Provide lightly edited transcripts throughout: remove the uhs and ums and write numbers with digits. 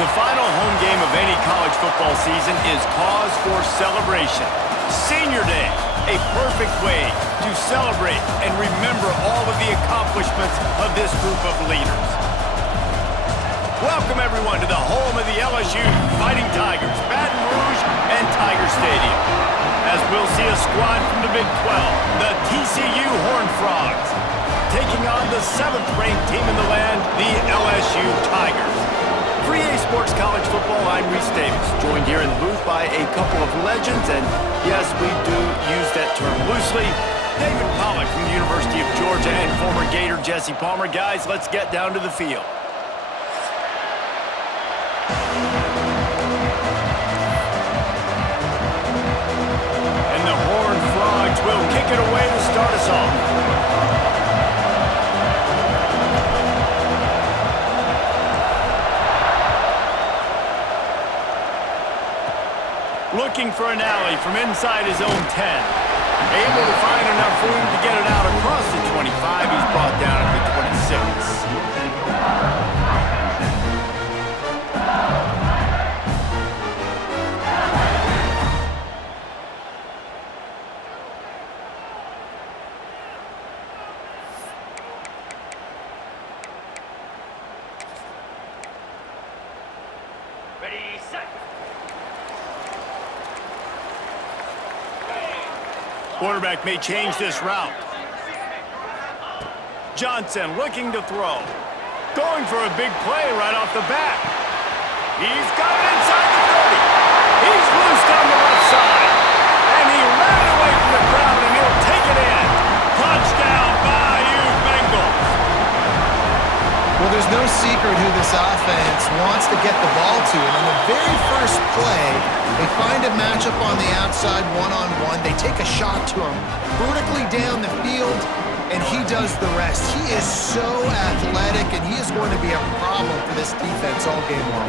The final home game of any college football season is cause for celebration. Senior Day, a perfect way to celebrate and remember all of the accomplishments of this group of leaders. Welcome everyone to the home of the LSU Fighting Tigers, Baton Rouge and Tiger Stadium. As we'll see a squad from the Big 12, the TCU Horned Frogs, taking on the 7th-ranked team in the land, the LSU Tigers. For EA Sports College Football, I'm Reese Davis, joined here in the booth by a couple of legends, and yes, we do use that term loosely. David Pollack from the University of Georgia and former Gator Jesse Palmer. Guys, let's get down to the field. And the Horned Frogs will kick it away to start us off. Looking for an alley from inside his own 10. Able to find enough room to get it out across the 25. He's brought down at the 26. Ready, set. Quarterback may change this route. Johnson looking to throw. Going for a big play right off the bat. He's got it inside the 30. He's loose down the left side. And he ran away from the crowd, and he'll take it in. Touchdown, Bayou Bengals. Well, there's no secret who this offense wants to get the ball to. And on the very first play, they find a matchup on the outside one-on-one. They take a shot to him vertically down the field, and he does the rest. He is so athletic, and he is going to be a problem for this defense all game long.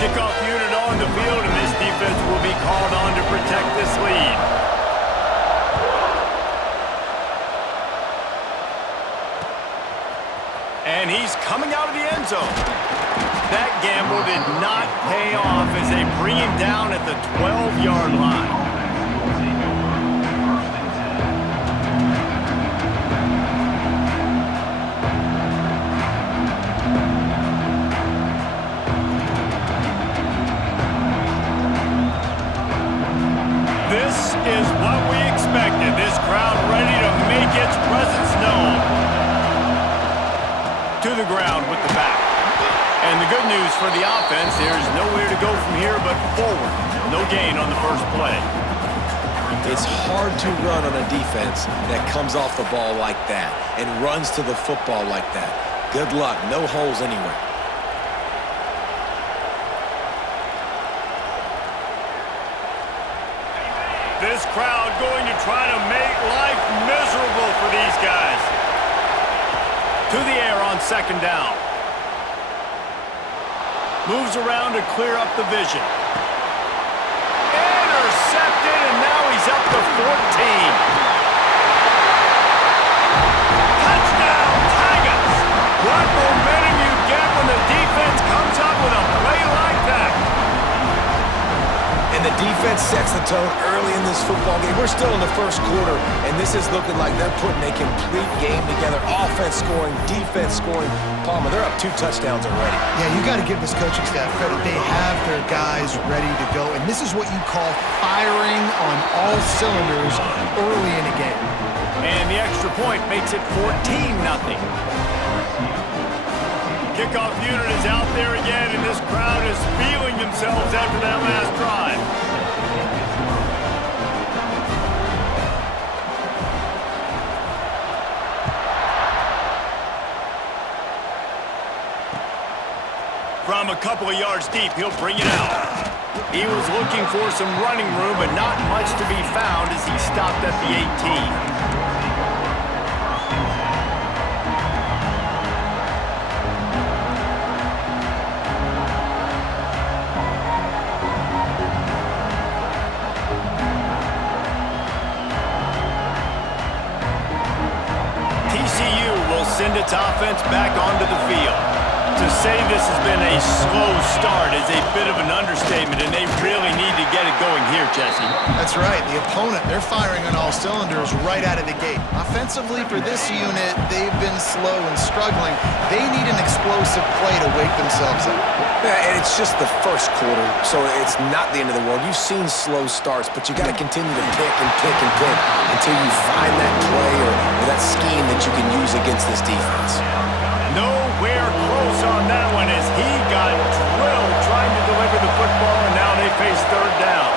Kickoff unit on the field, and this defense will be called on to protect this lead. And he's coming out of the end zone. That gamble did not pay off as they bring him down at the 12-yard line. This is what we expected. This crowd ready to make its presence known. To the ground with the back. And the good news for the offense, there's nowhere to go from here but forward. No gain on the first play. It's hard to run on a defense that comes off the ball like that and runs to the football like that. Good luck. No holes anywhere. This crowd going to try to make life miserable for these guys. To the air on second down. Moves around to clear up the vision. Intercepted, and now he's up to 14. Touchdown, Tigers! What momentum you get when the defense comes up with a play like that. And the defense sets the tone early in this football game. We're still in the first quarter, and this is looking like they're putting a complete game together. Offense scoring, defense scoring. Palmer, they're up 2 touchdowns already. Yeah, you got to give this coaching staff credit. They have their guys ready to go, and this is what you call firing on all cylinders early in a game. And the extra point makes it 14-0. Kickoff unit is out there again, and this crowd is feeling themselves after that last drive. From a couple of yards deep, he'll bring it out. He was looking for some running room, but not much to be found as he stopped at the 18. offense back onto the field. To say this has been a slow start is a bit of an understatement, and they really need to get it going here, Jesse. That's right. The opponent, they're firing on all cylinders right out of the gate. Offensively, for this unit, they've been slow and struggling. They need an explosive play to wake themselves up. Yeah, and it's just the first quarter, so it's not the end of the world. You've seen slow starts, but you got to continue to pick and pick and pick until you find that play or that scheme that you can use against this defense. Nowhere close on that one as he got drilled trying to deliver the football, and now they face third down.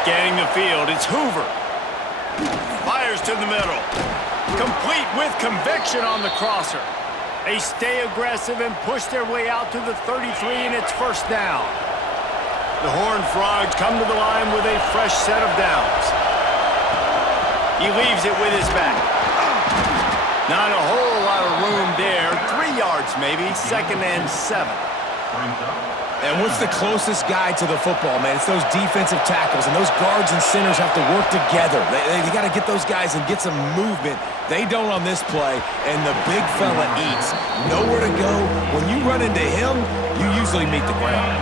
Scanning the field, it's Hoover. Fires to the middle. Complete with conviction on the crosser. They stay aggressive and push their way out to the 33, and it's first down. The Horned Frogs come to the line with a fresh set of downs. He leaves it with his back. Not a whole lot of room there. 3 yards maybe, 2nd and 7. And what's the closest guy to the football, man? It's those defensive tackles, and those guards and centers have to work together. They got to get those guys and get some movement. They don't on this play, and the big fella eats. Nowhere to go. When you run into him, you usually meet the ground.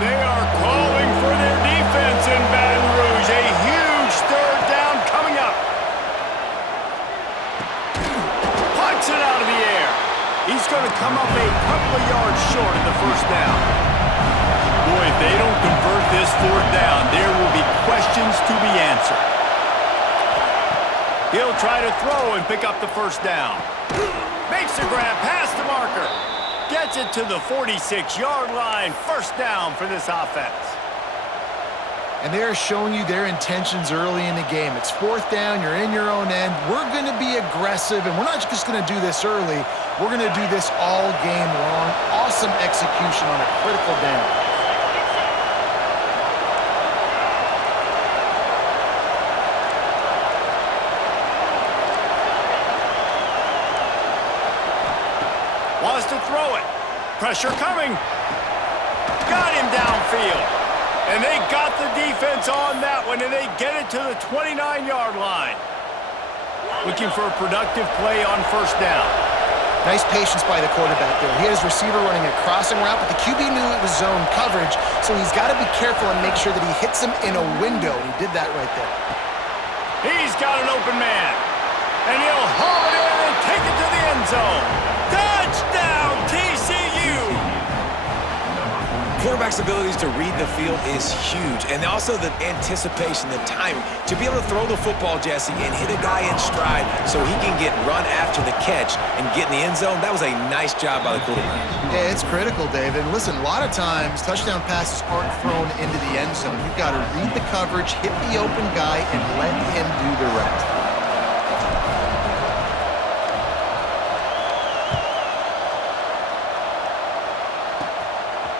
They are calling for their defense in Baton Rouge. A huge third down coming up. Punts it out of the air. He's going to come up a couple of yards short of the first down. Boy, if they don't convert this fourth down, there will be questions to be answered. He'll try to throw and pick up the first down. Makes the grab past the marker. Gets it to the 46-yard line. First down for this offense. And they're showing you their intentions early in the game. It's fourth down, you're in your own end. We're going to be aggressive, and we're not just going to do this early. We're going to do this all game long. Awesome execution on a critical down. Wants to throw it. Pressure coming. Got him downfield. And they got the defense on that one, and they get it to the 29-yard line. Looking for a productive play on first down. Nice patience by the quarterback there. He had his receiver running a crossing route, but the QB knew it was zone coverage, so he's got to be careful and make sure that he hits him in a window. He did that right there. He's got an open man. And he'll haul it in and take it to the end zone. Touchdown, TCU! Quarterback's abilities to read the field is huge, and also the anticipation, the timing. To be able to throw the football, Jesse, and hit a guy in stride so he can get run after the catch and get in the end zone, that was a nice job by the quarterback. Yeah, it's critical, David. And listen, a lot of times, touchdown passes aren't thrown into the end zone. You've got to read the coverage, hit the open guy, and let him do the rest.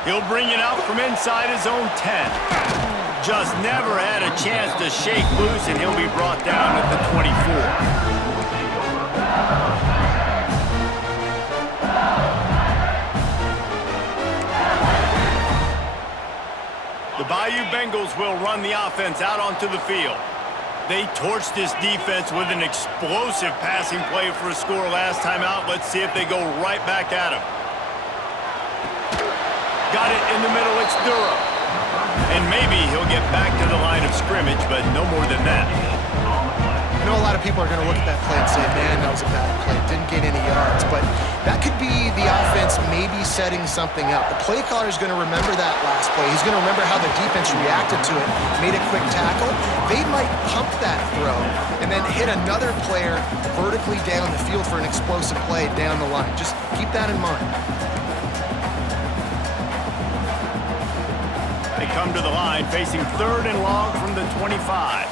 He'll bring it out from inside his own 10. Just never had a chance to shake loose, and he'll be brought down at the 24. The Bayou Bengals will run the offense out onto the field. They torched this defense with an explosive passing play for a score last time out. Let's see if they go right back at him. Got it in the middle, it's Durham. And maybe he'll get back to the line of scrimmage, but no more than that. I know a lot of people are going to look at that play and say, man, that was a bad play. Didn't get any yards. But that could be the offense maybe setting something up. The play caller is going to remember that last play. He's going to remember how the defense reacted to it, made a quick tackle. They might pump that throw and then hit another player vertically down the field for an explosive play down the line. Just keep that in mind. They come to the line facing 3rd and long from the 25.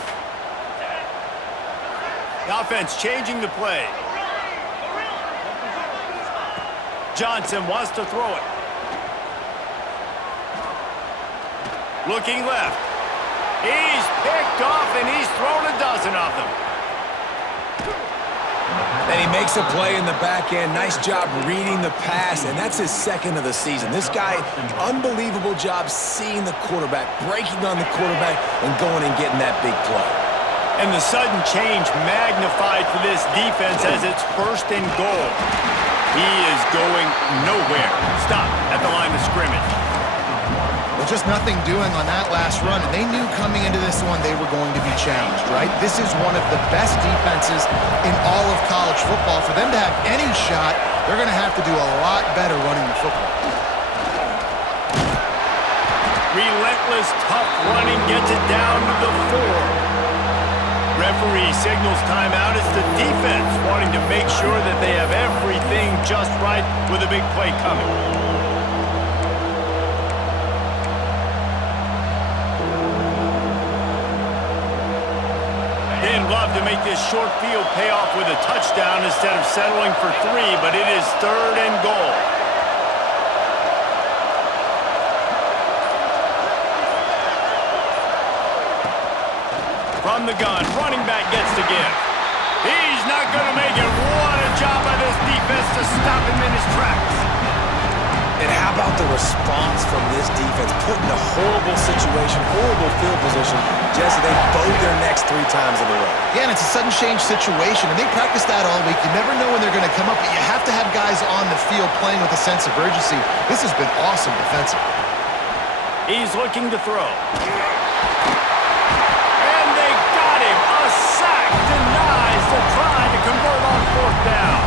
The offense changing the play. Johnson wants to throw it. Looking left. He's picked off, and he's thrown a dozen of them. And he makes a play in the back end. Nice job reading the pass, and that's his 2nd of the season. This guy, unbelievable job seeing the quarterback, breaking on the quarterback, and going and getting that big play. And the sudden change magnified for this defense as it's 1st and goal. He is going nowhere. Stop at the line of scrimmage. Well, just nothing doing on that last run, and they knew coming into this one they were going to be challenged, right? This is one of the best defenses in all of college football. For them to have any shot, they're going to have to do a lot better running the football. Relentless, tough running gets it down to the 4. Referee signals timeout as the defense wanting to make sure that they have everything just right with a big play coming. They'd love to make this short field pay off with a touchdown instead of settling for 3, but it is 3rd and goal. From the gun, running back gets the give. He's not going to make it. What a job by this defense to stop him in his tracks. And how about the response from this defense? Put in a horrible situation, horrible field position. Jesse, they bowed their necks 3 times in a row. Yeah, and it's a sudden change situation, and they practice that all week. You never know when they're going to come up, but you have to have guys on the field playing with a sense of urgency. This has been awesome defensively. He's looking to throw. And they got him. A sack denies the try to convert on 4th down.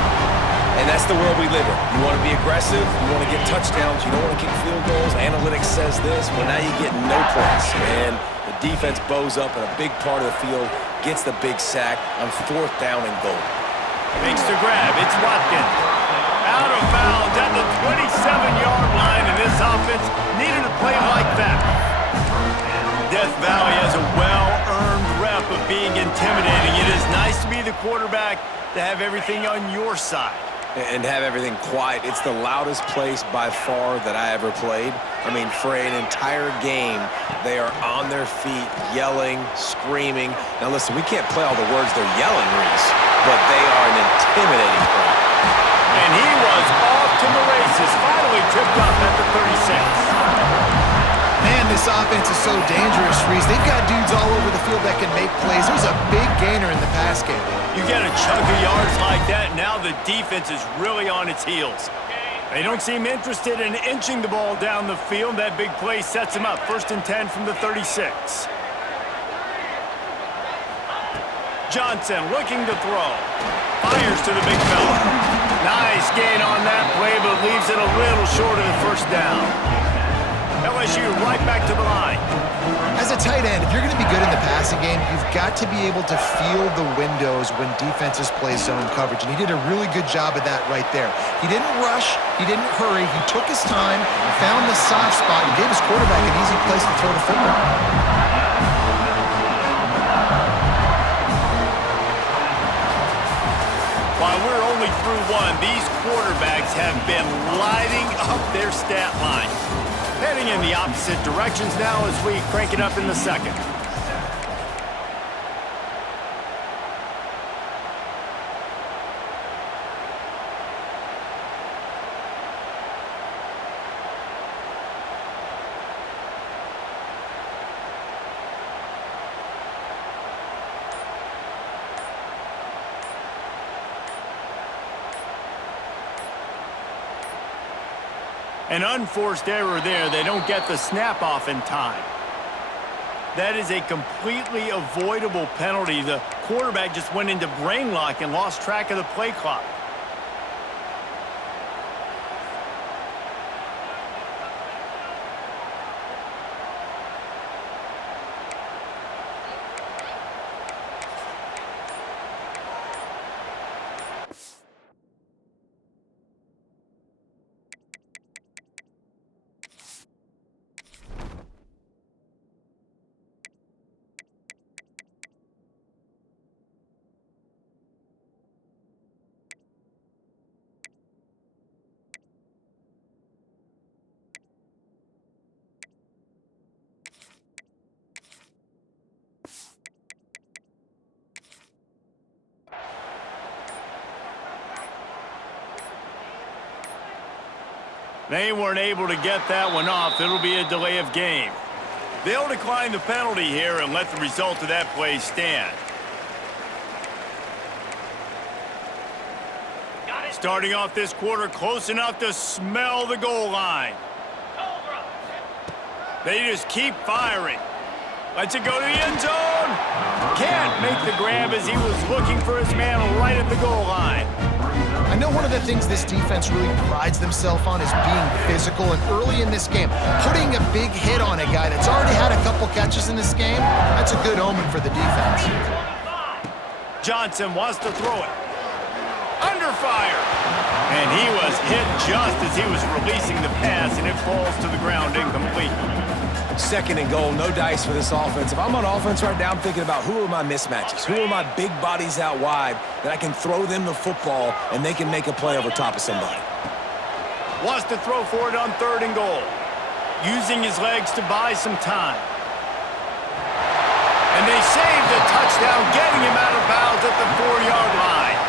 And that's the world we live in. You want to be aggressive, you want to get touchdowns, you don't want to kick field goals. Analytics says this. Well, now you get no points. And the defense bows up in a big part of the field, gets the big sack on 4th down and goal. Makes the grab. It's Watkins. Out of bounds at the 27-yard line, and this offense needed a play like that. Death Valley has a well-earned rep of being intimidating. It is nice to be the quarterback, to have everything on your side. And have everything quiet. It's the loudest place by far that I ever played. I mean, for an entire game, they are on their feet, yelling, screaming. Now listen, we can't play all the words they're yelling, Reese, but they are an intimidating crowd. And he was off to the races, finally tripped up at the 36. Man, this offense is so dangerous, Reese. They've got dudes all over the field that can make plays. There's a big gainer in the pass game. You get a chunk of yards like that, now the defense is really on its heels. They don't seem interested in inching the ball down the field. That big play sets them up. 1st and 10 from the 36. Johnson looking to throw. Fires to the big fella. Nice gain on that play, but leaves it a little short of the 1st down. LSU right back to the line. As a tight end, if you're going to be good in the passing game, you've got to be able to feel the windows when defenses play zone coverage, and he did a really good job of that right there. He didn't rush, he didn't hurry, he took his time, found the soft spot, and gave his quarterback an easy place to throw the football. While we're only through 1, these quarterbacks have been lighting up their stat lines. Heading in the opposite directions now as we crank it up in the 2nd. An unforced error there. They don't get the snap off in time. That is a completely avoidable penalty. The quarterback just went into brain lock and lost track of the play clock. They weren't able to get that one off. It'll be a delay of game. They'll decline the penalty here and let the result of that play stand. 2nd and 10 from the 27. Starting off this quarter close enough to smell the goal line. They just keep firing. Lets it go to the end zone. Can't make the grab as he was looking for his man right at the goal line. I know one of the things this defense really prides themselves on is being physical, and early in this game, putting a big hit on a guy that's already had a couple catches in this game, that's a good omen for the defense. Johnson wants to throw it. Under fire. And he was hit just as he was releasing the pass, and it falls to the ground incomplete. Second and goal, no dice for this offense. If I'm on offense right now, I'm thinking about who are my mismatches? Who are my big bodies out wide that I can throw them the football and they can make a play over top of somebody? Wants to throw for it on third and goal. Using his legs to buy some time. And they save the touchdown, getting him out of bounds at the 4-yard line.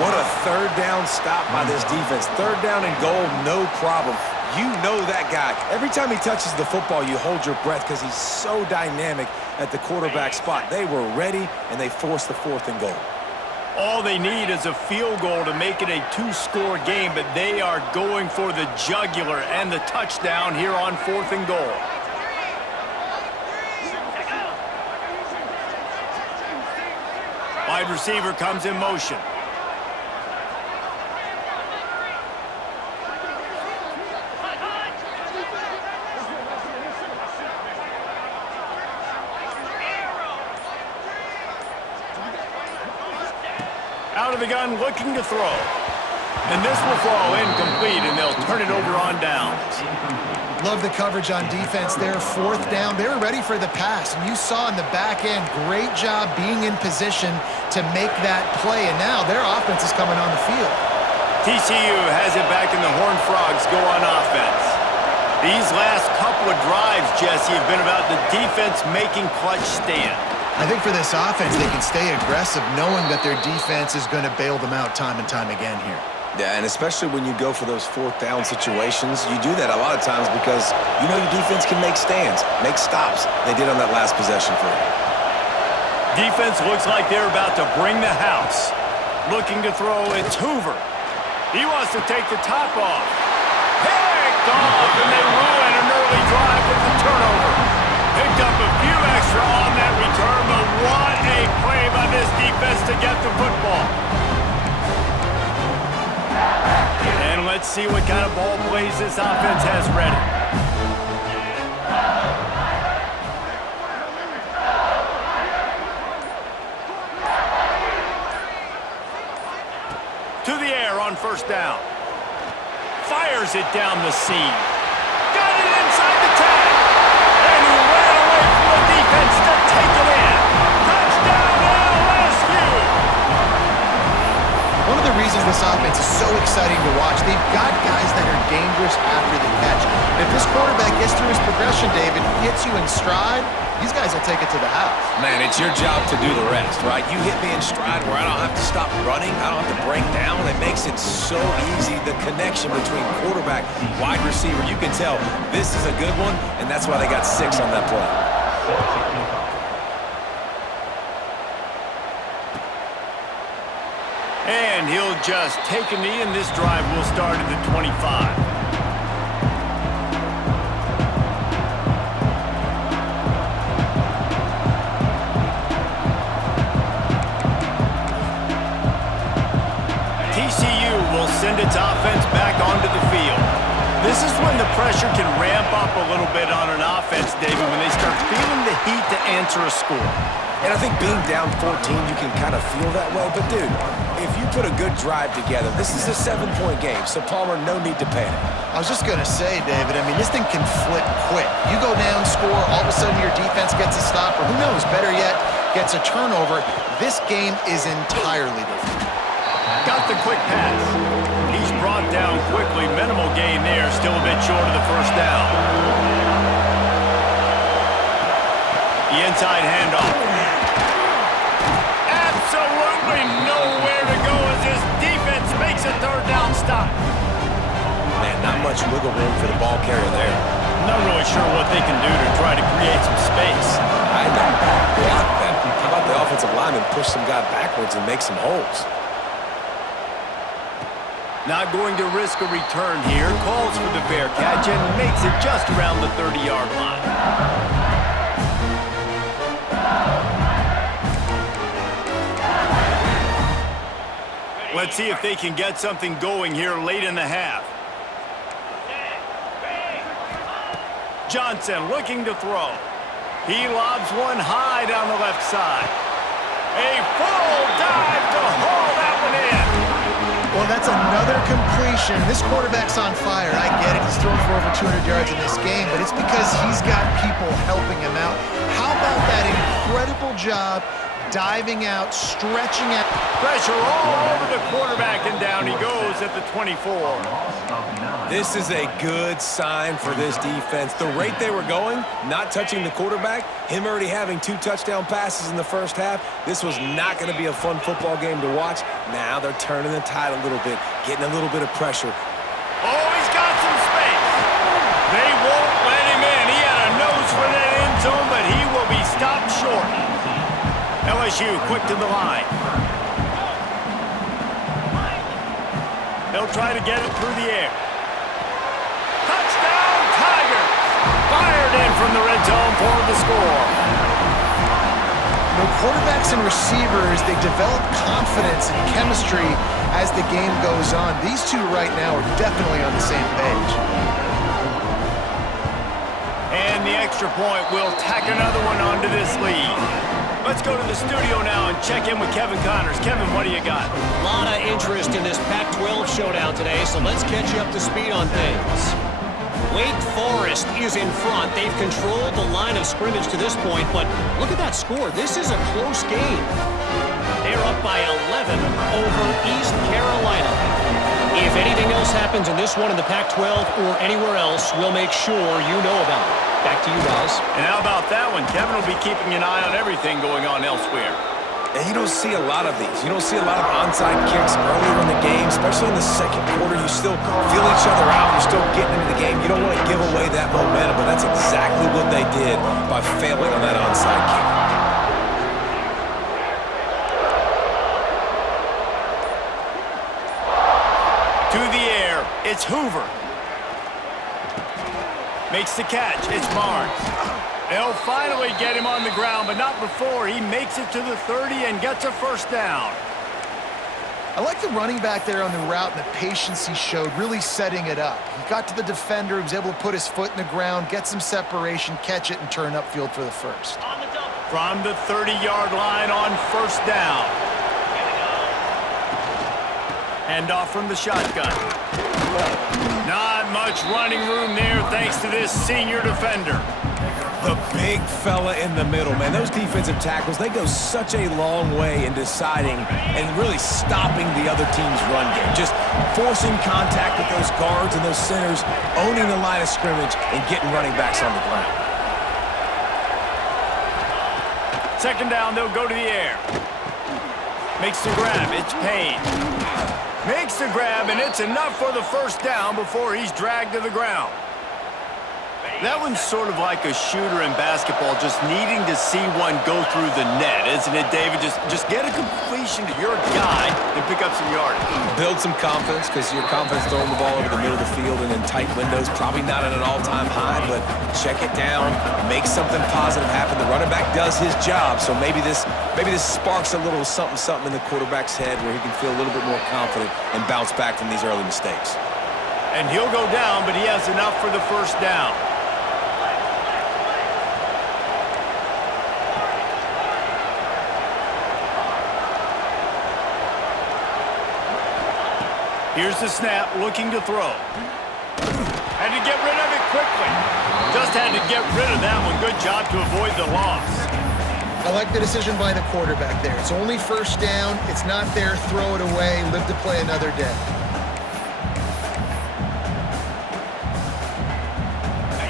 What a third down stop by this defense. Third down and goal, no problem. You know that guy. Every time he touches the football, you hold your breath because he's so dynamic at the quarterback spot. They were ready, and they forced the 4th and goal. All they need is a field goal to make it a 2-score game, but they are going for the jugular and the touchdown here on 4th and goal. Wide receiver comes in motion. Out of the gun, looking to throw. And this will fall incomplete, and they'll turn it over on downs. Love the coverage on defense there. 4th down, they were ready for the pass. And you saw in the back end, great job being in position to make that play. And now their offense is coming on the field. TCU has it back, and the Horned Frogs go on offense. These last couple of drives, Jesse, have been about the defense making clutch stand. I think for this offense, they can stay aggressive knowing that their defense is going to bail them out time and time again here. Yeah, and especially when you go for those 4th down situations, you do that a lot of times because you know your defense can make stands, make stops. They did on that last possession for you. Defense looks like they're about to bring the house. Looking to throw, it's Hoover. He wants to take the top off. Picked off, and they ruin an early drive with the turnover. Picked up a few extra on that return, but what a play by this defense to get the football. And let's see what kind of ball plays this offense has ready. To the air on 1st down. Fires it down the seam. Got it inside the 10. And he ran away from the defense to take it in. Touchdown LSU! One of the reasons this offense is so exciting to watch, they've got guys that are dangerous after the catch. And if this quarterback gets through his progression, David, hits you in stride, these guys will take it to the house. Man, it's your job to do the rest, right? You hit me in stride where I don't have to stop running. I don't have to break down. It makes it so easy. The connection between quarterback, wide receiver, you can tell this is a good one, and that's why they got 6 on that play. And he'll just take a knee, and this drive will start at the 25. TCU will send its offense back onto the field. This is when the pressure can ramp up a little bit on an offense, David, when they start feeling the heat to answer a score. And I think being down 14, you can kind of feel that way. But, dude, if you put a good drive together, this is a 7-point game, so, Palmer, no need to panic. I was just going to say, David, I mean, this thing can flip quick. You go down, score, all of a sudden your defense gets a stop, or who knows, better yet, gets a turnover. This game is entirely different. Got the quick pass. He's brought down quickly. Minimal gain there. Still a bit short of the 1st down. The inside handoff. Absolutely nowhere to go as this defense makes a 3rd down stop. Man, not much wiggle room for the ball carrier there. Not really sure what they can do to try to create some space. I know. Block that. How about the offensive lineman push some guy backwards and make some holes? Not going to risk a return here. Calls for the fair catch and makes it just around the 30-yard line. Let's see if they can get something going here late in the half. Johnson looking to throw. He lobs one high down the left side. A full dive to haul that one in. Well, that's another completion. This quarterback's on fire. I get it. He's thrown for over 200 yards in this game, but it's because he's got people helping him out. How about that incredible job diving out, stretching out. Pressure all over the quarterback, and down he goes at the 24. This is a good sign for this defense. The rate they were going, not touching the quarterback, him already having 2 touchdown passes in the first half, this was not going to be a fun football game to watch. Now they're turning the tide a little bit, getting a little bit of pressure. Oh, he's got some space. They won't let him in. He had a nose for that end zone, but he will be stopped short. LSU quick to the line. They'll try to get it through the air. Touchdown, Tigers! Fired in from the red zone for the score. You know, quarterbacks and receivers, they develop confidence and chemistry as the game goes on. These two right now are definitely on the same page. And the extra point will tack another one onto this lead. Let's go to the studio now and check in with Kevin Connors. Kevin, what do you got? A lot of interest in this Pac-12 showdown today, so let's catch you up to speed on things. Wake Forest is in front. They've controlled the line of scrimmage to this point, but look at that score. This is a close game. They're up by 11 over East Carolina. If anything else happens in this one in the Pac-12 or anywhere else, we'll make sure you know about it. Back to you guys. And how about that one? Kevin will be keeping an eye on everything going on elsewhere. And you don't see a lot of these. You don't see a lot of onside kicks earlier in the game, especially in the second quarter. You still feel each other out. You're still getting into the game. You don't want to give away that momentum, but that's exactly what they did by failing on that onside kick. To the air, it's Hoover. Makes the catch, it's Barnes. They'll finally get him on the ground, but not before he makes it to the 30 and gets a first down. I like the running back there on the route and the patience he showed, really setting it up. He got to the defender, he was able to put his foot in the ground, get some separation, catch it, and turn upfield for the first. From the 30-yard line on first down. Handoff from the shotgun. Not much running room there thanks to this senior defender. The big fella in the middle, man. Those defensive tackles, they go such a long way in deciding and really stopping the other team's run game. Just forcing contact with those guards and those centers, owning the line of scrimmage, and getting running backs on the ground. Second down, they'll go to the air. Makes the grab, it's Payne. Makes the grab, and it's enough for the first down before he's dragged to the ground. That one's sort of like a shooter in basketball, just needing to see one go through the net, isn't it, David? Just get a completion to your guy and pick up some yardage. Build some confidence, because your confidence throwing the ball over the middle of the field and in tight windows, probably not at an all-time high, but check it down, make something positive happen. The running back does his job, so maybe this sparks a little something in the quarterback's head where he can feel a little bit more confident and bounce back from these early mistakes. And he'll go down, but he has enough for the first down. Here's the snap, looking to throw. Had to get rid of it quickly. Just had to get rid of that one. Good job to avoid the loss. I like the decision by the quarterback there. It's only first down. It's not there. Throw it away. Live to play another day.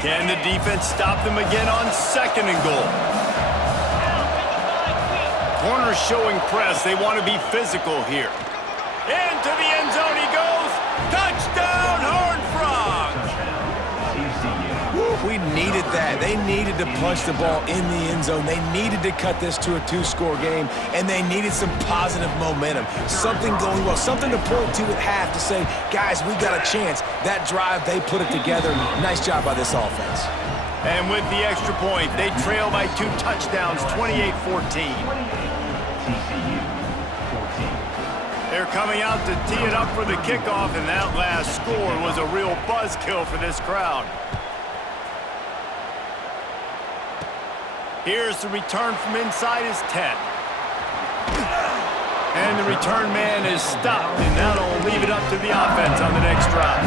Can the defense stop them again on second and goal? Corners showing press. They want to be physical here. Into the end zone he goes. Touchdown, Horned Frogs! We needed that. They needed to punch the ball in the end zone. They needed to cut this to a 2-score game, and they needed some positive momentum. Something going well, something to point to at half to say, guys, we got a chance. That drive, they put it together. Nice job by this offense. And with the extra point, they trail by 2 touchdowns, 28-14. They're coming out to tee it up for the kickoff, and that last score was a real buzzkill for this crowd. Here's the return from inside his 10. And the return man is stopped, and that'll leave it up to the offense on the next drive.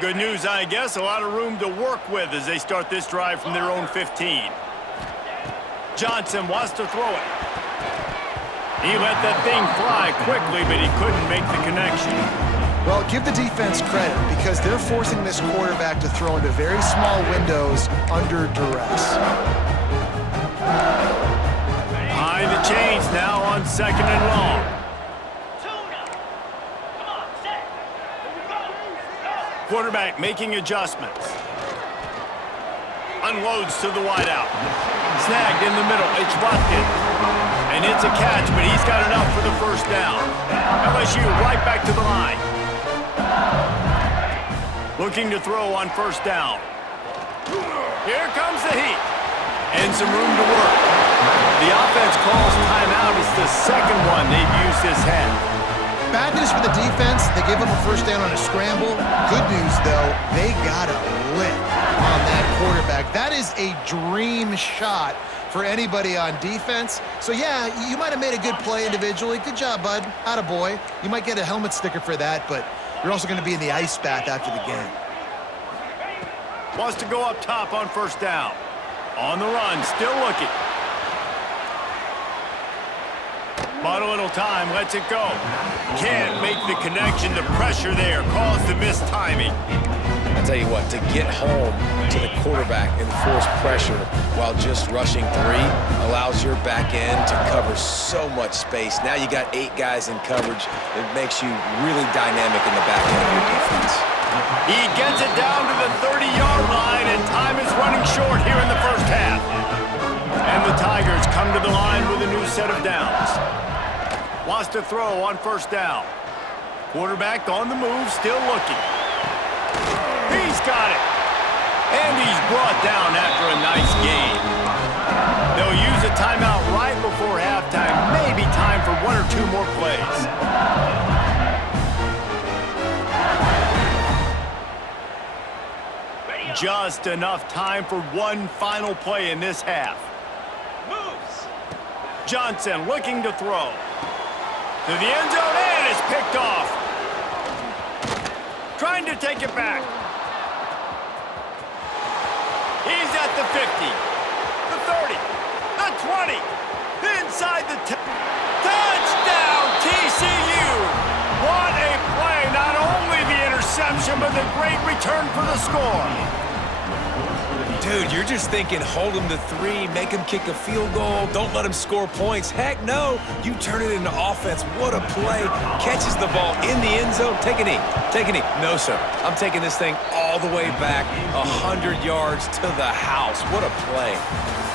Good news, I guess. A lot of room to work with as they start this drive from their own 15. Johnson wants to throw it. He let that thing fly quickly, but he couldn't make the connection. Well, give the defense credit because they're forcing this quarterback to throw into very small windows under duress. Behind the chains now on 2nd and long. Quarterback making adjustments. Unloads to the wideout. Snagged in the middle. It's Watkins. And it's a catch, but he's got enough for the first down. LSU right back to the line. Looking to throw on 1st down. Here comes the heat. And some room to work. The offense calls timeout. It's the second one they've used this half. Bad news for the defense. They gave up a first down on a scramble. Good news, though, they got a lick on that quarterback. That is a dream shot for anybody on defense. So, yeah, you might have made a good play individually. Good job, bud. Attaboy. You might get a helmet sticker for that, but you're also going to be in the ice bath after the game. Wants to go up top on 1st down. On the run, still looking. Bought a little time, lets it go. Can't make the connection. The pressure there caused the missed timing. I tell you what, to get home to the quarterback and force pressure while just rushing 3 allows your back end to cover so much space. Now you got 8 guys in coverage. It makes you really dynamic in the back end of your defense. He gets it down to the 30-yard line, and time is running short here in the first half. And the Tigers come to the line with a new set of downs. Wants to throw on 1st down. Quarterback on the move, still looking. He's got it. And he's brought down after a nice gain. They'll use a timeout right before halftime. Maybe time for 1 or 2 more plays. Just enough time for 1 final play in this half. Johnson looking to throw. To the end zone, and it's picked off. Trying to take it back. He's at the 50, the 30, the 20, inside the 10. Touchdown, TCU! What a play. Not only the interception, but the great return for the score. Dude, you're just thinking, hold him to 3, make him kick a field goal, don't let him score points. Heck no, you turn it into offense. What a play. Catches the ball in the end zone. Take a knee. Take a knee. No, sir. I'm taking this thing all the way back 100 yards to the house. What a play.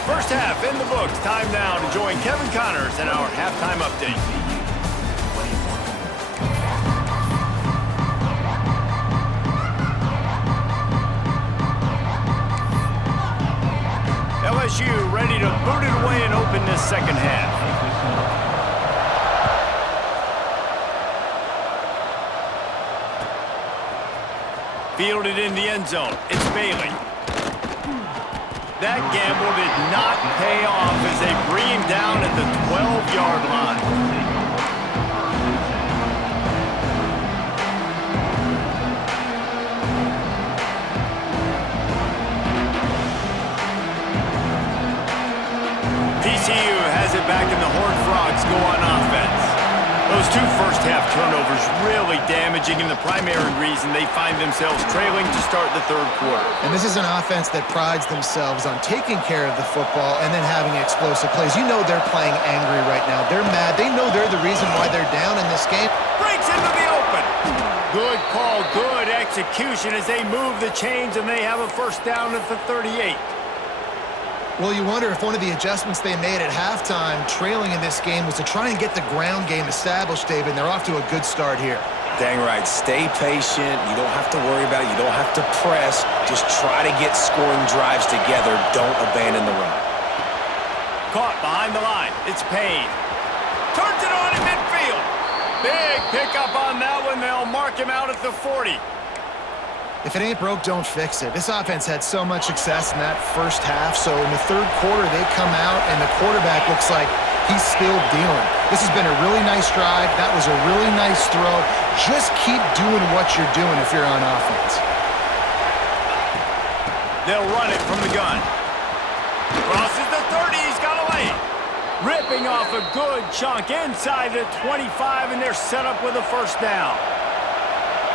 First half in the books. Time now to join Kevin Connors in our halftime update. LSU ready to boot it away and open this second half. Fielded in the end zone. It's Bailey. That gamble did not pay off as they bring him down at the 12-yard line. TCU has it back in the Horned Frogs go on offense. Those two first-half turnovers really damaging and the primary reason they find themselves trailing to start the third quarter. And this is an offense that prides themselves on taking care of the football and then having explosive plays. You know they're playing angry right now. They're mad. They know they're the reason why they're down in this game. Breaks into the open. Good call, good execution as they move the chains and they have a first down at the 38. Well, you wonder if one of the adjustments they made at halftime trailing in this game was to try and get the ground game established, David, and they're off to a good start here. Dang right. Stay patient. You don't have to worry about it. You don't have to press. Just try to get scoring drives together. Don't abandon the run. Caught behind the line. It's Payne. Turns it on in midfield. Big pickup on that one. They'll mark him out at the 40. If it ain't broke, don't fix it. This offense had so much success in that first half, so in the third quarter, they come out, and the quarterback looks like he's still dealing. This has been a really nice drive. That was a really nice throw. Just keep doing what you're doing if you're on offense. They'll run it from the gun. Crosses the 30. He's got a lane. Ripping off a good chunk inside the 25, and they're set up with a first down.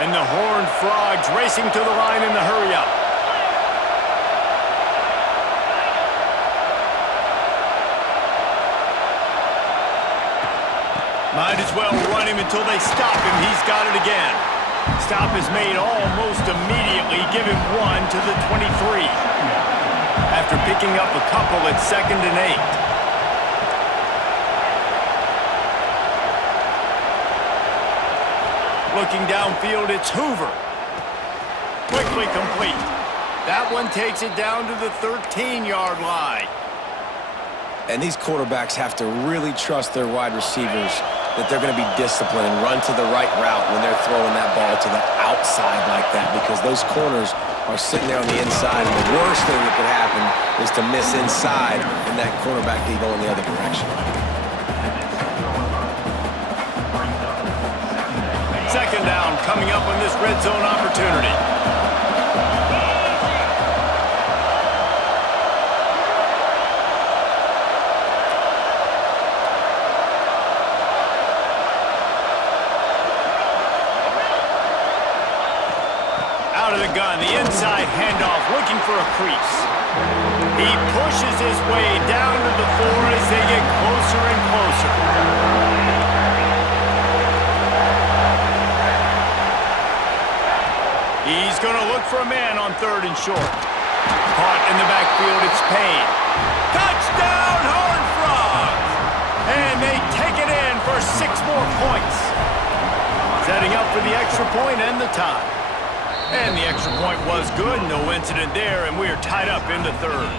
And the Horned Frogs racing to the line in the hurry-up. Might as well run him until they stop him. He's got it again. Stop is made almost immediately. Give him one to the 23. After picking up a couple at 2nd and 8. Looking downfield, it's Hoover. Quickly complete. That one takes it down to the 13-yard line. And these quarterbacks have to really trust their wide receivers that they're going to be disciplined and run to the right route when they're throwing that ball to the outside like that, because those corners are sitting there on the inside, and the worst thing that could happen is to miss inside and that quarterback be going the other direction. Second down coming up on this red zone opportunity. Out of the gun, the inside handoff, looking for a crease. He pushes his way down to the 4 as they get closer and closer. He's going to look for a man on 3rd and short. Caught in the backfield, it's Payne. Touchdown, Horned Frogs! And they take it in for 6 more points. Setting up for the extra point and the tie. And the extra point was good, no incident there, and we are tied up in the 3rd.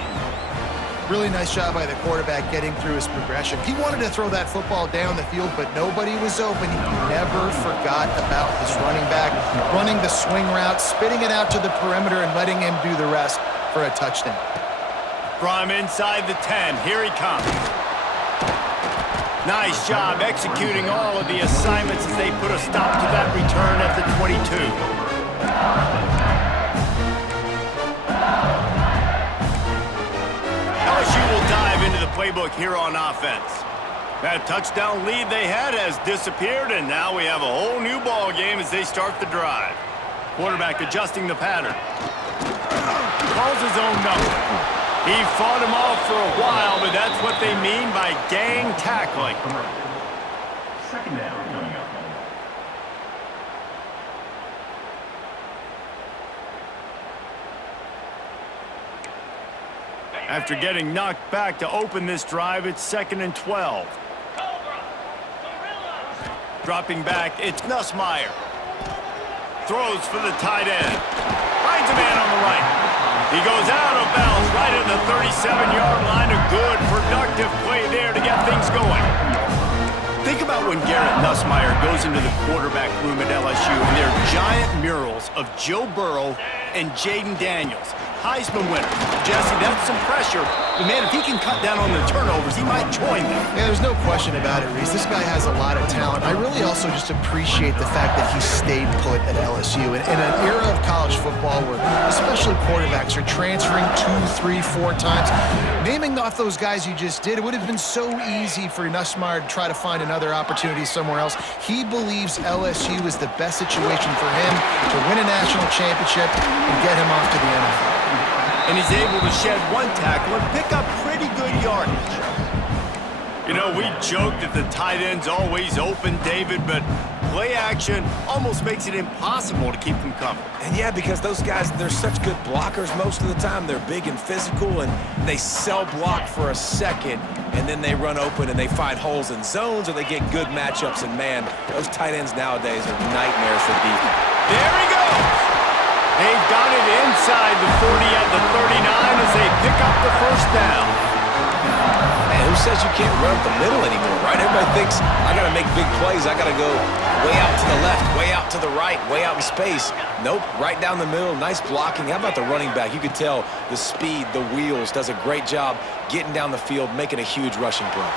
Really nice job by the quarterback getting through his progression. He wanted to throw that football down the field, but nobody was open. He never forgot about his running back, running the swing route, spitting it out to the perimeter, and letting him do the rest for a touchdown. From inside the 10, here he comes. Nice job executing all of the assignments as they put a stop to that return at the 22. LSU will dive into the playbook here on offense. That touchdown lead they had has disappeared, and now we have a whole new ball game as they start the drive. Quarterback adjusting the pattern. Calls his own number. He fought him off for a while, but that's what they mean by gang tackling. Second down coming up. After getting knocked back to open this drive, it's 2nd and 12. Dropping back, it's Nussmeier. Throws for the tight end. Finds a man on the right. He goes out of bounds right at the 37-yard line. A good, productive play there to get things going. Think about when Garrett Nussmeier goes into the quarterback room at LSU and there are giant murals of Joe Burrow and Jaden Daniels. Heisman winner. Jesse, that's some pressure. But, man, if he can cut down on the turnovers, he might join them. Yeah, there's no question about it, Reese. This guy has a lot of talent. I really also just appreciate the fact that he stayed put at LSU. In an era of college football where especially quarterbacks are transferring 2, 3, 4 times, naming off those guys you just did, it would have been so easy for Nussmeier to try to find another opportunity somewhere else. He believes LSU is the best situation for him to win a national championship and get him off to the NFL. And he's able to shed one tackle and pick up pretty good yardage. You know, we joke that the tight end's always open, David, but play action almost makes it impossible to keep them covered. And yeah, because those guys, they're such good blockers most of the time. They're big and physical, and they cell block for a second, and then they run open and they find holes in zones, or they get good matchups. And man, those tight ends nowadays are nightmares for defense. There he goes. They've got it inside the 40 at the 39 as they pick up the first down. Man, who says you can't run up the middle anymore, right? Everybody thinks, I got to make big plays. I got to go way out to the left, way out to the right, way out in space. Nope, right down the middle, nice blocking. How about the running back? You could tell the speed, the wheels, does a great job getting down the field, making a huge rushing play.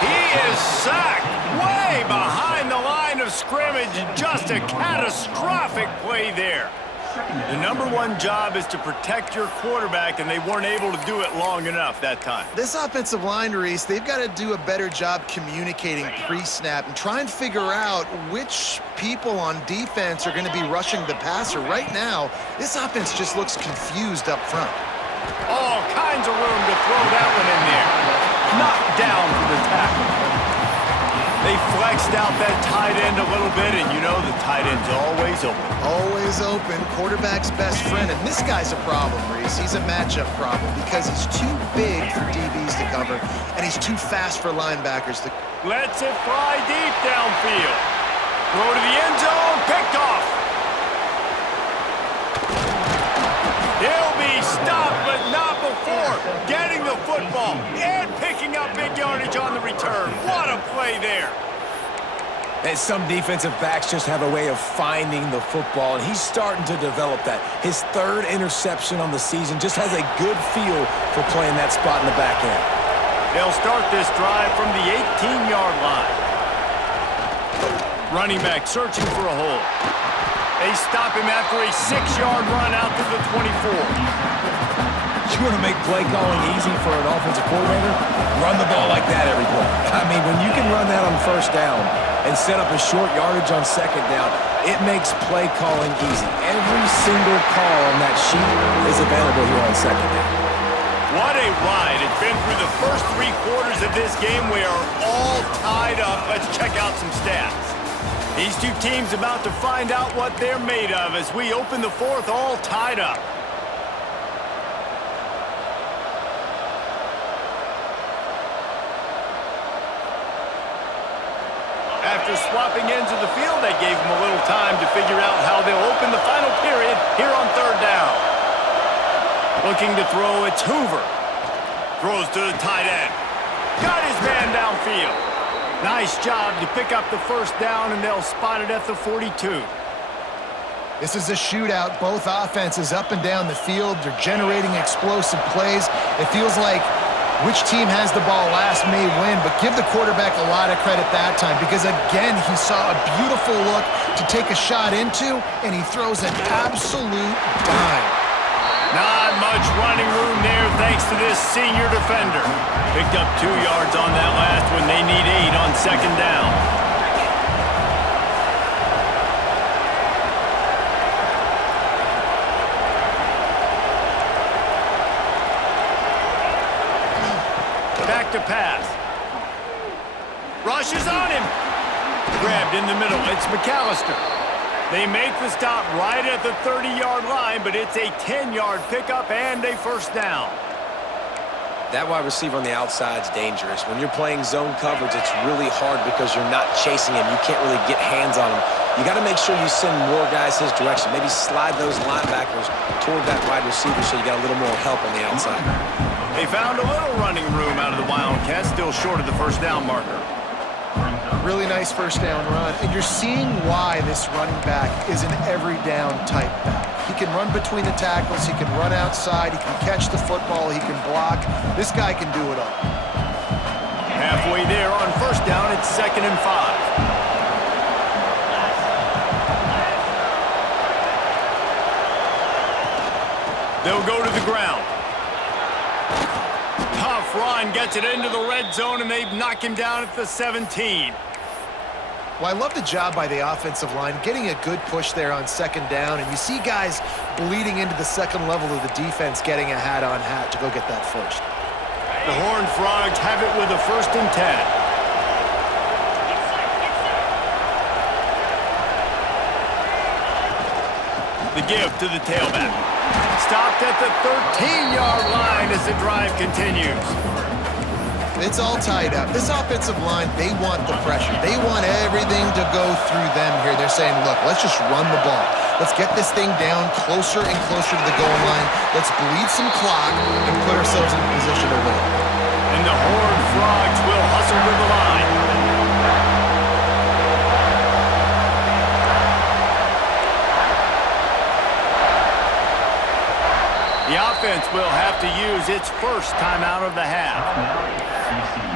He is sacked way behind the line of scrimmage. Just a catastrophic play there. The #1 job is to protect your quarterback, and they weren't able to do it long enough that time. This offensive line, Reese, they've got to do a better job communicating pre-snap and try and figure out which people on defense are going to be rushing the passer. Right now, this offense just looks confused up front. All kinds of room to throw that one in there. Knocked down for the tackle. They flexed out that tight end a little bit, and you know the tight end's always open. Always open, quarterback's best friend, and this guy's a problem, Reese. He's a matchup problem because he's too big for DBs to cover, and he's too fast for linebackers to... Lets it fly deep downfield. Throw to the end zone, picked off. He'll be stopped, but not before getting the football and picking up big yardage on the return. What a play there. And some defensive backs just have a way of finding the football, and he's starting to develop that. His 3rd interception on the season, just has a good feel for playing that spot in the back end. They'll start this drive from the 18-yard line. Running back searching for a hole. They stop him after a 6-yard run out to the 24. You want to make play calling easy for an offensive coordinator? Run the ball like that every play. I mean, when you can run that on first down and set up a short yardage on second down, it makes play calling easy. Every single call on that sheet is available here on second down. What a ride. It's been through the first 3 quarters of this game. We are all tied up. Let's check out some stats. These two teams about to find out what they're made of as we open the 4th all tied up. After swapping ends of the field, they gave them a little time to figure out how they'll open the final period here on 3rd down. Looking to throw, it's Hoover. Throws to the tight end. Got his man downfield. Nice job to pick up the first down, and they'll spot it at the 42. This is a shootout. Both offenses up and down the field. They're generating explosive plays. It feels like which team has the ball last may win, but give the quarterback a lot of credit that time because, again, he saw a beautiful look to take a shot into, and he throws an absolute dime. Not much running room there thanks to this senior defender. Picked up 2 yards on that last one. They need 8 on second down. Back to pass. Rushes on him. Grabbed in the middle. It's McAllister. They make the stop right at the 30-yard line, but it's a 10-yard pickup and a first down. That wide receiver on the outside is dangerous. When you're playing zone coverage, it's really hard because you're not chasing him. You can't really get hands on him. You got to make sure you send more guys his direction. Maybe slide those linebackers toward that wide receiver so you got a little more help on the outside. They found a little running room out of the Wildcats, still short of the first down marker. Really nice first down run, and you're seeing why this running back is an every down type back. He He can run between the tackles. He can run outside. He can catch the football. He can block. This guy can do it all. Halfway there on first down, it's 2nd and 5. They'll go to the ground. Tough run, gets it into the red zone, and they knock him down at the 17. Well, I love the job by the offensive line, getting a good push there on 2nd down, and you see guys bleeding into the second level of the defense getting a hat-on-hat to go get that first. The Horned Frogs have it with a 1st and 10. The give to the tailback. Stopped at the 13-yard line as the drive continues. It's all tied up. This offensive line, they want the pressure. They want everything to go through them here. They're saying, look, let's just run the ball. Let's get this thing down closer and closer to the goal line. Let's bleed some clock and put ourselves in a position to win. And the Horned Frogs will hustle to the line. The offense will have to use its first timeout of the half. TCU.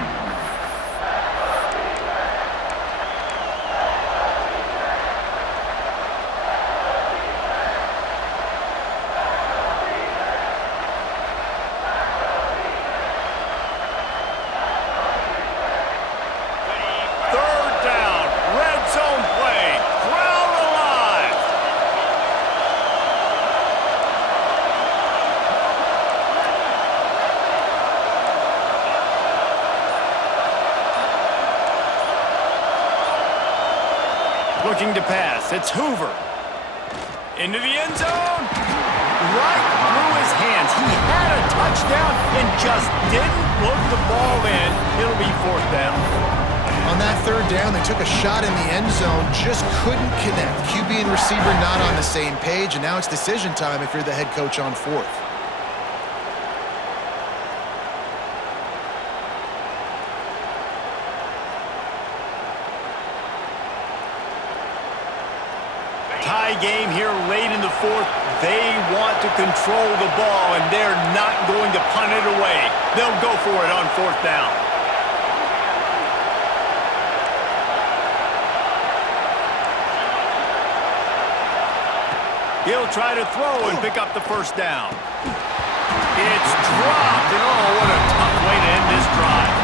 Third down, red zone play, crowd alive. Looking to pass, it's Hoover. Into the end zone, right through his hands. He had a touchdown and just didn't look the ball in. It'll be 4th down. On that 3rd down, they took a shot in the end zone, just couldn't connect. QB and receiver not on the same page, and now it's decision time if you're the head coach on 4th. Tie game here late in the 4th. They want to control the ball, and they're not going to punt it away. They'll go for it on 4th down. He'll try to throw and pick up the 1st down. It's dropped, and oh, what a tough way to end this drive.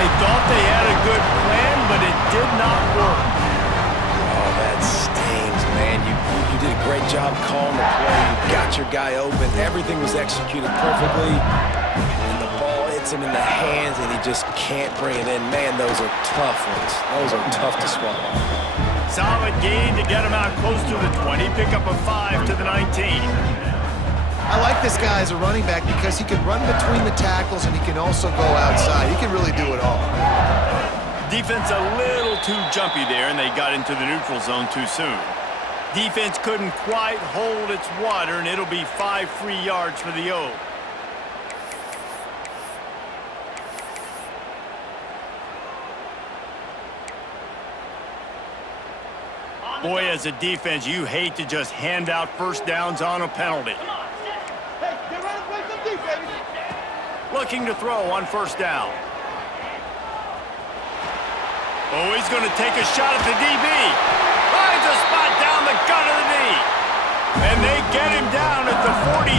They thought they had a good plan, but it did not work. Oh, that stings, man. You did a great job calling the play. You got your guy open. Everything was executed perfectly. And the ball hits him in the hands, and he just can't bring it in. Man, those are tough ones. Those are tough to swallow. Solid gain to get him out close to the 20. Pick up a 5 to the 19. I like this guy as a running back because he can run between the tackles and he can also go outside. He can really do it all. Defense a little too jumpy there, and they got into the neutral zone too soon. Defense couldn't quite hold its water, and it'll be 5 free yards for the O. Boy, as a defense, you hate to just hand out 1st downs on a penalty. Hey, get ready to play some defense. Looking to throw on 1st down. Oh, he's going to take a shot at the DB. Finds a spot down the gut of the knee. And they get him down at the 43,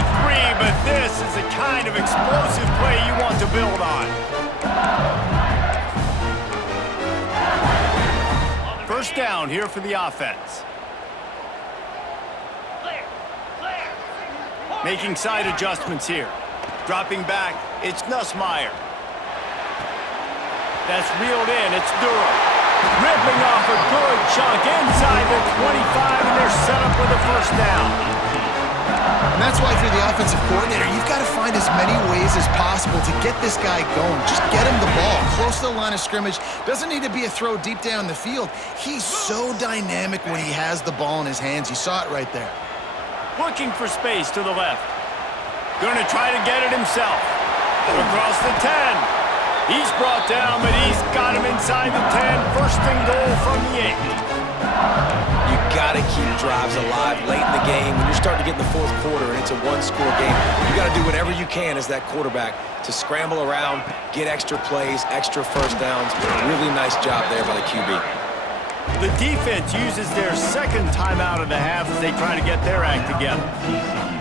but this is the kind of explosive play you want to build on. 1st down here for the offense. Making side adjustments here. Dropping back, it's Nussmeier. That's reeled in, it's Durham. Ripping off a good chunk inside the 25, and they're set up with a 1st down. And that's why if you're the offensive coordinator, you've got to find as many ways as possible to get this guy going. Just get him the ball close to the line of scrimmage. Doesn't need to be a throw deep down the field. He's so dynamic when he has the ball in his hands. You saw it right there. Looking for space to the left. Going to try to get it himself. Across the 10. He's brought down, but he's got him inside the 10. 1st and goal from the 8. You got got to keep drives alive late in the game. When you're starting to get in the fourth quarter and it's a one-score game, you got to do whatever you can as that quarterback to scramble around, get extra plays, extra first downs. Really nice job there by the QB. The defense uses their second timeout of the half as they try to get their act together.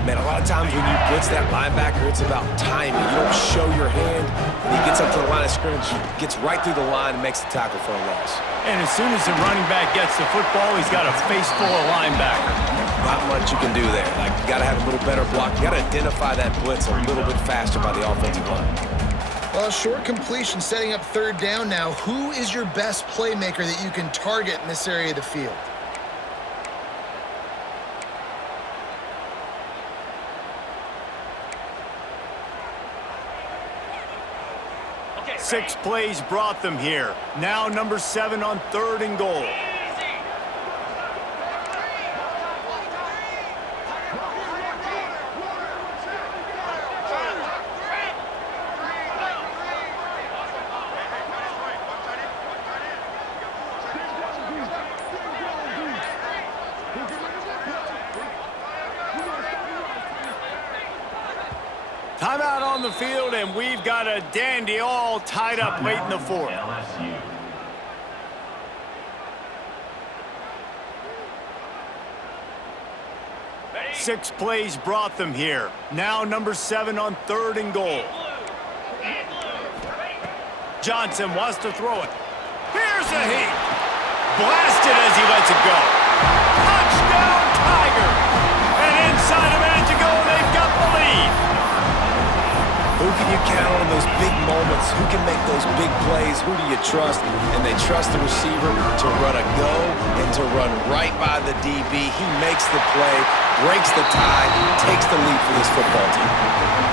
Man, a lot of times when you blitz that linebacker, it's about timing. You don't show your hand. When he gets up to the line of scrimmage, he gets right through the line and makes the tackle for a loss. And as soon as the running back gets the football, he's got a face full of linebacker. Not much you can do there. Like, you got to have a little better block. You got to identify that blitz a little bit faster by the offensive line. Well, short completion setting up third down now. Who is your best playmaker that you can target in this area of the field? 6 plays brought them here. Now number 7 on 3rd and goal. Timeout on the field, and we've got a dandy all tied up late in the fourth. 6 plays brought them here. Now number 7 on 3rd and goal. Johnson wants to throw it. Here's a heat. Blasted as he lets it go. Touchdown, Tigers! And inside a minute to go, they've got the lead. Who can you count on in those big moments? Who can make those big plays? Who do you trust? And they trust the receiver to run a go and to run right by the DB. He makes the play, breaks the tie, takes the lead for this football team.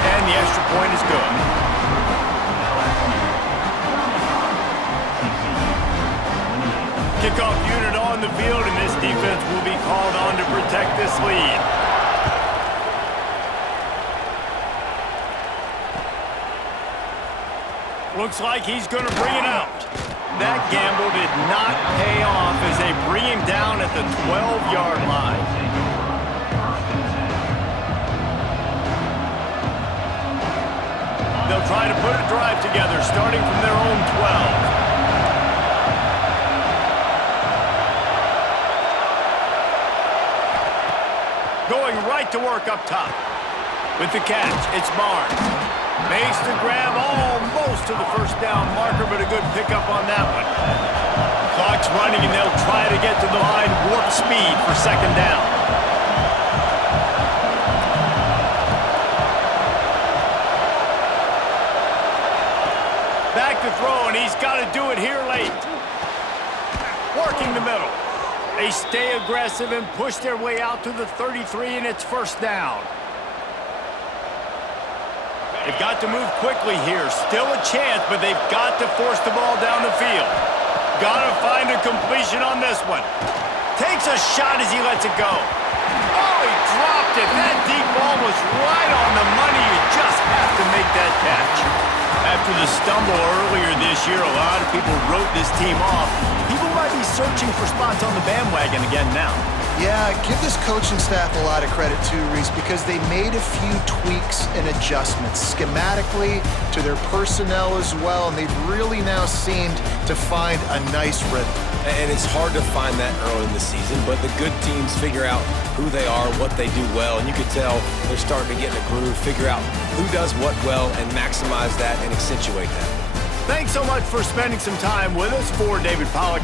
And the extra point is good. Kickoff unit on the field, and this defense will be called on to protect this lead. Looks like he's going to bring it out. That gamble did not pay off as they bring him down at the 12-yard line. They'll try to put a drive together starting from their own 12. Going right to work up top. With the catch, it's Barnes. Makes the grab almost to the first down marker, but a good pickup on that one. Clock's running, and they'll try to get to the line warp speed for second down. Back to throw, and he's got to do it here late. Working the middle. They stay aggressive and push their way out to the 33, and it's first down. They've got to move quickly here. Still a chance, but they've got to force the ball down the field. Got to find a completion on this one. Takes a shot as he lets it go. Oh, he dropped it. That deep ball was right on the money. You just have to make that catch. After the stumble earlier this year, a lot of people wrote this team off. People might be searching for spots on the bandwagon again now. Yeah, give this coaching staff a lot of credit too, Reese, because they made a few tweaks and adjustments schematically to their personnel as well, and they've really now seemed to find a nice rhythm. And it's hard to find that early in the season, but the good teams figure out who they are, what they do well, and you can tell they're starting to get in a groove, figure out who does what well, and maximize that and accentuate that. Thanks so much for spending some time with us. For David Pollack,